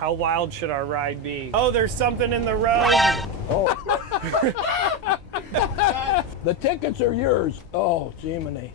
How wild should our ride be? Oh, there's something in the road. Oh. The tickets are yours. Oh, Jiminy.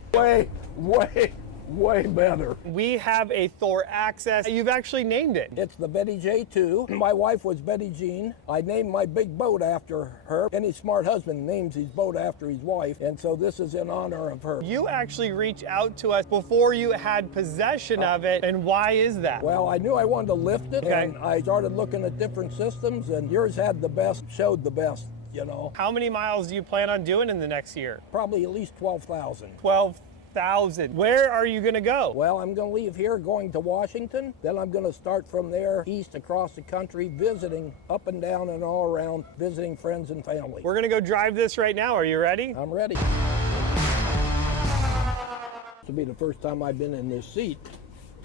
Way better. We have a Thor Axis. You've actually named it. It's the Betty J2. My wife was Betty Jean. I named my big boat after her. Any smart husband names his boat after his wife, and so this is in honor of her. You actually reached out to us before you had possession of it, and why is that? Well, I knew I wanted to lift it, Okay. and I started looking at different systems, and yours had the best, showed the best, you know. How many miles do you plan on doing in the next year? Probably at least 12,000. 12,000. Where are you gonna go? Well, I'm going to leave here going to Washington. Then I'm going to start from there east across the country, visiting up and down and all around, visiting friends and family. We're gonna go drive this right now. Are you ready? I'm ready. This will be the first time I've been in this seat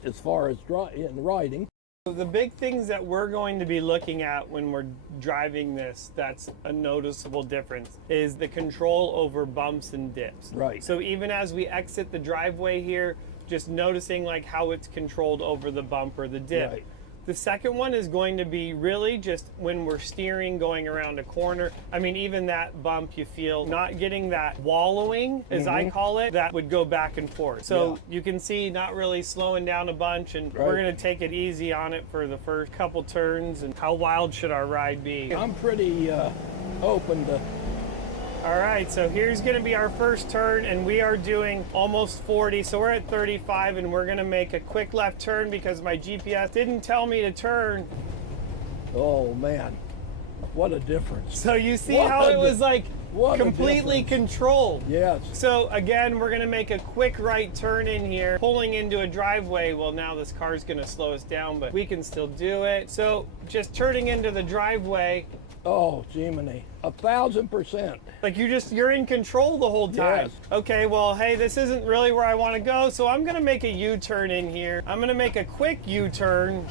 as far as in riding. The big things that we're going to be looking at when we're driving this, that's a noticeable difference, is the control over bumps and dips. Right. So even as we exit the driveway here, just noticing like how it's controlled over the bump or the dip. Right. The second one is going to be really just when we're steering, going around a corner. I mean, even that bump you feel, not getting that wallowing, as I call it, that would go back and forth. So you can see not really slowing down a bunch, and we're gonna take it easy on it for the first couple turns. And how wild should our ride be? I'm pretty open to. All right, so here's gonna be our first turn, and we are doing almost 40, so we're at 35, and we're gonna make a quick left turn because my GPS didn't tell me to turn. Oh man, what a difference. So you see how it was like what a completely difference. controlled. Yes. So again, we're gonna make a quick right turn in here, pulling into a driveway. Well, now this car's gonna slow us down, but we can still do it. So just turning into the driveway, Oh, Jiminy, 1,000%. like you're in control the whole time. Yes. Okay, well, hey, this isn't really where I want to go, so I'm gonna make a U-turn in here. I'm gonna make a quick U-turn.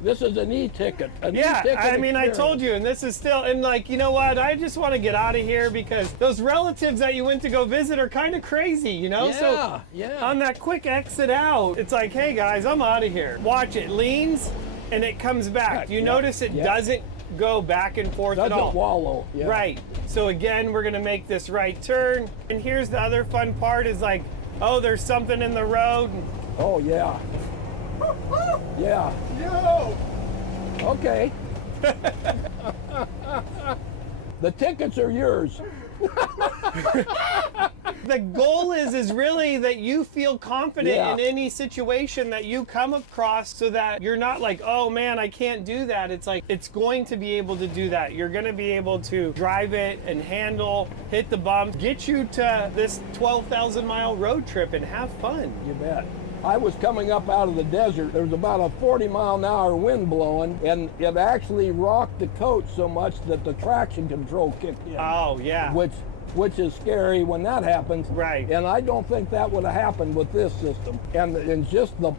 This is an e-ticket. Yeah, I mean, I told you, and this is still, and like, you know what? I just want to get out of here because those relatives that you went to go visit are kind of crazy, you know? So on that quick exit out, it's like, hey guys, I'm out of here. Watch, it leans and it comes back. You notice it doesn't go back and forth at all. Doesn't wallow. Yeah. Right. So again, we're gonna make this right turn. And here's the other fun part is like, oh, there's something in the road. Oh, yeah. Yeah. Yo! Okay. The tickets are yours. The goal is really that you feel confident in any situation that you come across, so that you're not like, oh man, I can't do that. It's like, it's going to be able to do that. You're going to be able to drive it and handle, hit the bumps, get you to this 12,000 mile road trip and have fun. You bet. I was coming up out of the desert. There was about a 40-mile-an-hour wind blowing, and it actually rocked the coach so much that the traction control kicked in. Oh, yeah. Which is scary when that happens. Right. And I don't think that would have happened with this system. And just the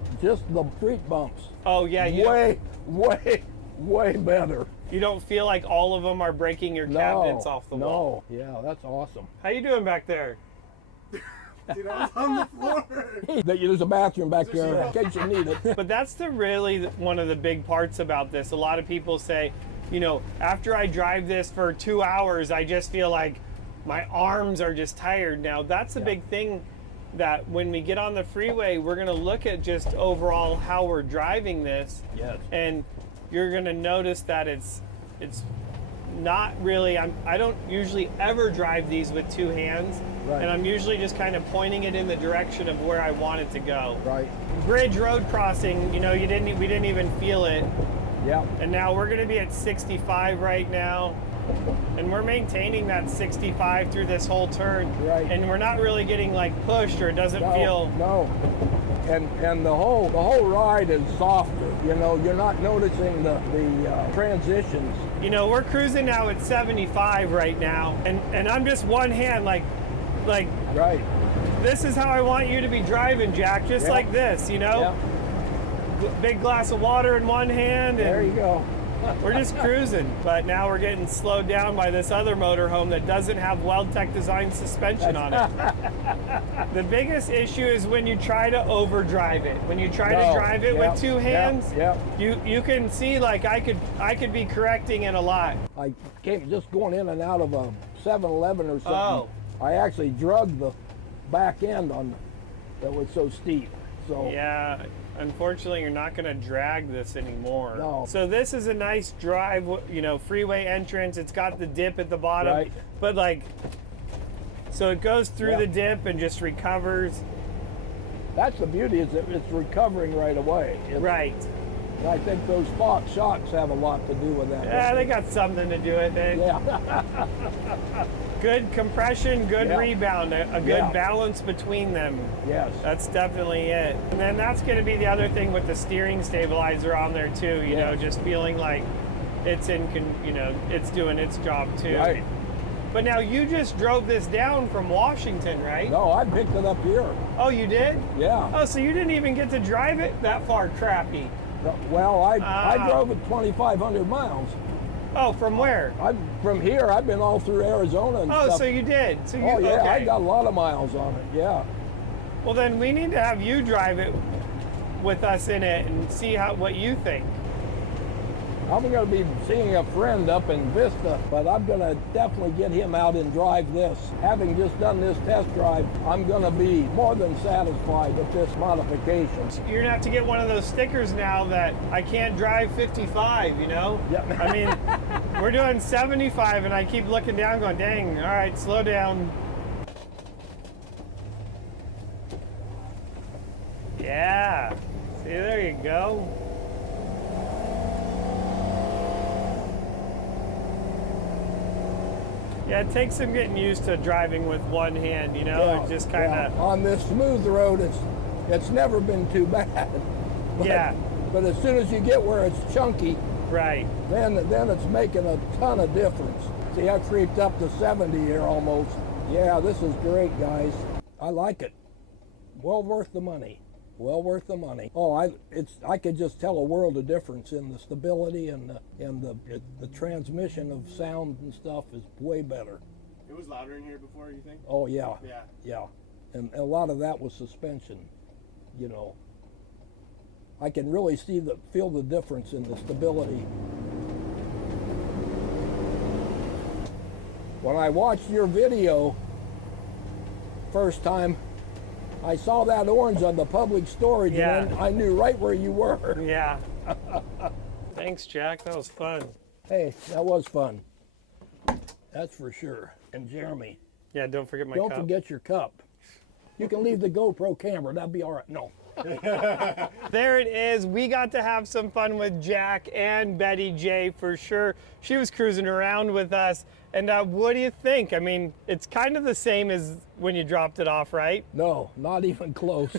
street bumps. Oh, yeah. Way better. You don't feel like all of them are breaking your cabinets off the wall. No. Yeah, that's awesome. How you doing back there? Dude, I was on the floor. There's a bathroom back there in case you need it. But that's really one of the big parts about this. A lot of people say, you know, after I drive this for 2 hours, I just feel like my arms are just tired. Now, that's the big thing, that when we get on the freeway, we're going to look at just overall how we're driving this. Yes. And you're going to notice that it's not really, I don't usually ever drive these with two hands. Right. And I'm usually just kind of pointing it in the direction of where I want it to go. Right. Bridge road crossing, you know, we didn't even feel it. Yeah. And now we're going to be at 65 right now. And we're maintaining that 65 through this whole turn. Right. And we're not really getting like pushed, or it doesn't feel. No. And the whole ride is softer. You know, you're not noticing the transitions. You know, we're cruising now at 75 right now, and I'm just one hand like Right. this is how I want you to be driving, Jack, just like this, you know? Yeah. Big glass of water in one hand. And There you go. We're just cruising, but now we're getting slowed down by this other motorhome that doesn't have Weld Tech design suspension on it. The biggest issue is when you try to overdrive it. When you try to drive it with two hands, you can see like I could be correcting it a lot. I came just going in and out of a 7-Eleven or something. Oh. I actually drugged the back end on that was so steep. So yeah, unfortunately, you're not going to drag this anymore. No. So this is a nice drive, you know, freeway entrance. It's got the dip at the bottom, but like, so it goes through the dip and just recovers. That's the beauty, is that it's recovering right away. Right. And I think those Fox shocks have a lot to do with that. Yeah, they got something to do with it. Yeah. Good compression, good rebound, a good balance between them. Yes. That's definitely it. And then that's going to be the other thing with the steering stabilizer on there too, you know, just feeling like it's it's doing its job too. Right. But now you just drove this down from Washington, right? No, I picked it up here. Oh, you did? Yeah. Oh, so you didn't even get to drive it that far, crappy. Well, I drove it 2,500 miles. Oh, from where? From here, I've been all through Arizona and stuff. Oh, so you did. So you, yeah, okay. I got a lot of miles on it, yeah. Well, then we need to have you drive it with us in it and see what you think. I'm going to be seeing a friend up in Vista, but I'm going to definitely get him out and drive this. Having just done this test drive, I'm going to be more than satisfied with this modification. You're going to have to get one of those stickers now that I can't drive 55, you know? Yep. I mean, we're doing 75 and I keep looking down going, dang, all right, slow down. Yeah. See, there you go. Yeah, it takes some getting used to driving with one hand, you know, it just kind of... On this smooth road, it's never been too bad. But, But as soon as you get where it's chunky, right, then it's making a ton of difference. See, I creeped up to 70 here almost. Yeah, this is great, guys. I like it. Well worth the money. Well worth the money. Oh, I could just tell a world of difference in the stability and the transmission of sound and stuff is way better. It was louder in here before, you think? Oh yeah. Yeah. Yeah. And a lot of that was suspension, you know. I can really feel the difference in the stability. When I watched your video first time, I saw that orange on the public storage, and I knew right where you were. Yeah. Thanks, Jack. That was fun. Hey, that was fun. That's for sure. And Jeremy. Yeah, don't forget my cup. Don't forget your cup. You can leave the GoPro camera. That'd be all right. No. There it is. We got to have some fun with Jack and Betty J for sure. She was cruising around with us. And what do you think? I mean, it's kind of the same as when you dropped it off, right? No, not even close.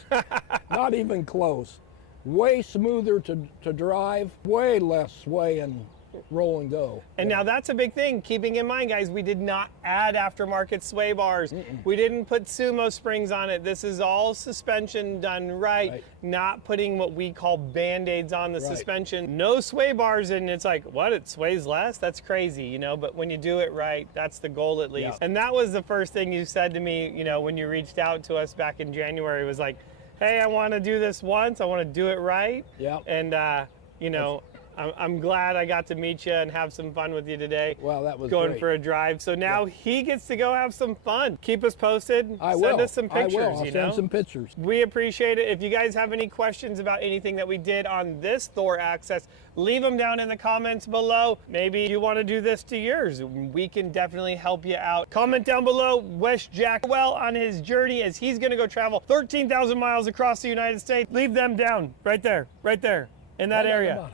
Not even close. Way smoother to drive, way less sway and roll and go. And now that's a big thing. Keeping in mind, guys, we did not add aftermarket sway bars. We didn't put sumo springs on it. This is all suspension done right. Not putting what we call band-aids on the suspension. No sway bars, and it's like, what, it sways less? That's crazy, you know, but when you do it right, that's the goal at least. And that was the first thing you said to me, you know, when you reached out to us back in January, was like, hey, I want to do this once. I want to do it right. Yeah. And, you know, I'm glad I got to meet you and have some fun with you today. Well, that was going great. for a drive. So now he gets to go have some fun. Keep us posted. I will. Send us some pictures. I will. I'll send some pictures. We appreciate it. If you guys have any questions about anything that we did on this Thor Axis, leave them down in the comments below. Maybe you want to do this to yours. We can definitely help you out. Comment down below. Wish Jack well on his journey as he's going to go travel 13,000 miles across the United States. Leave them down right there in that area.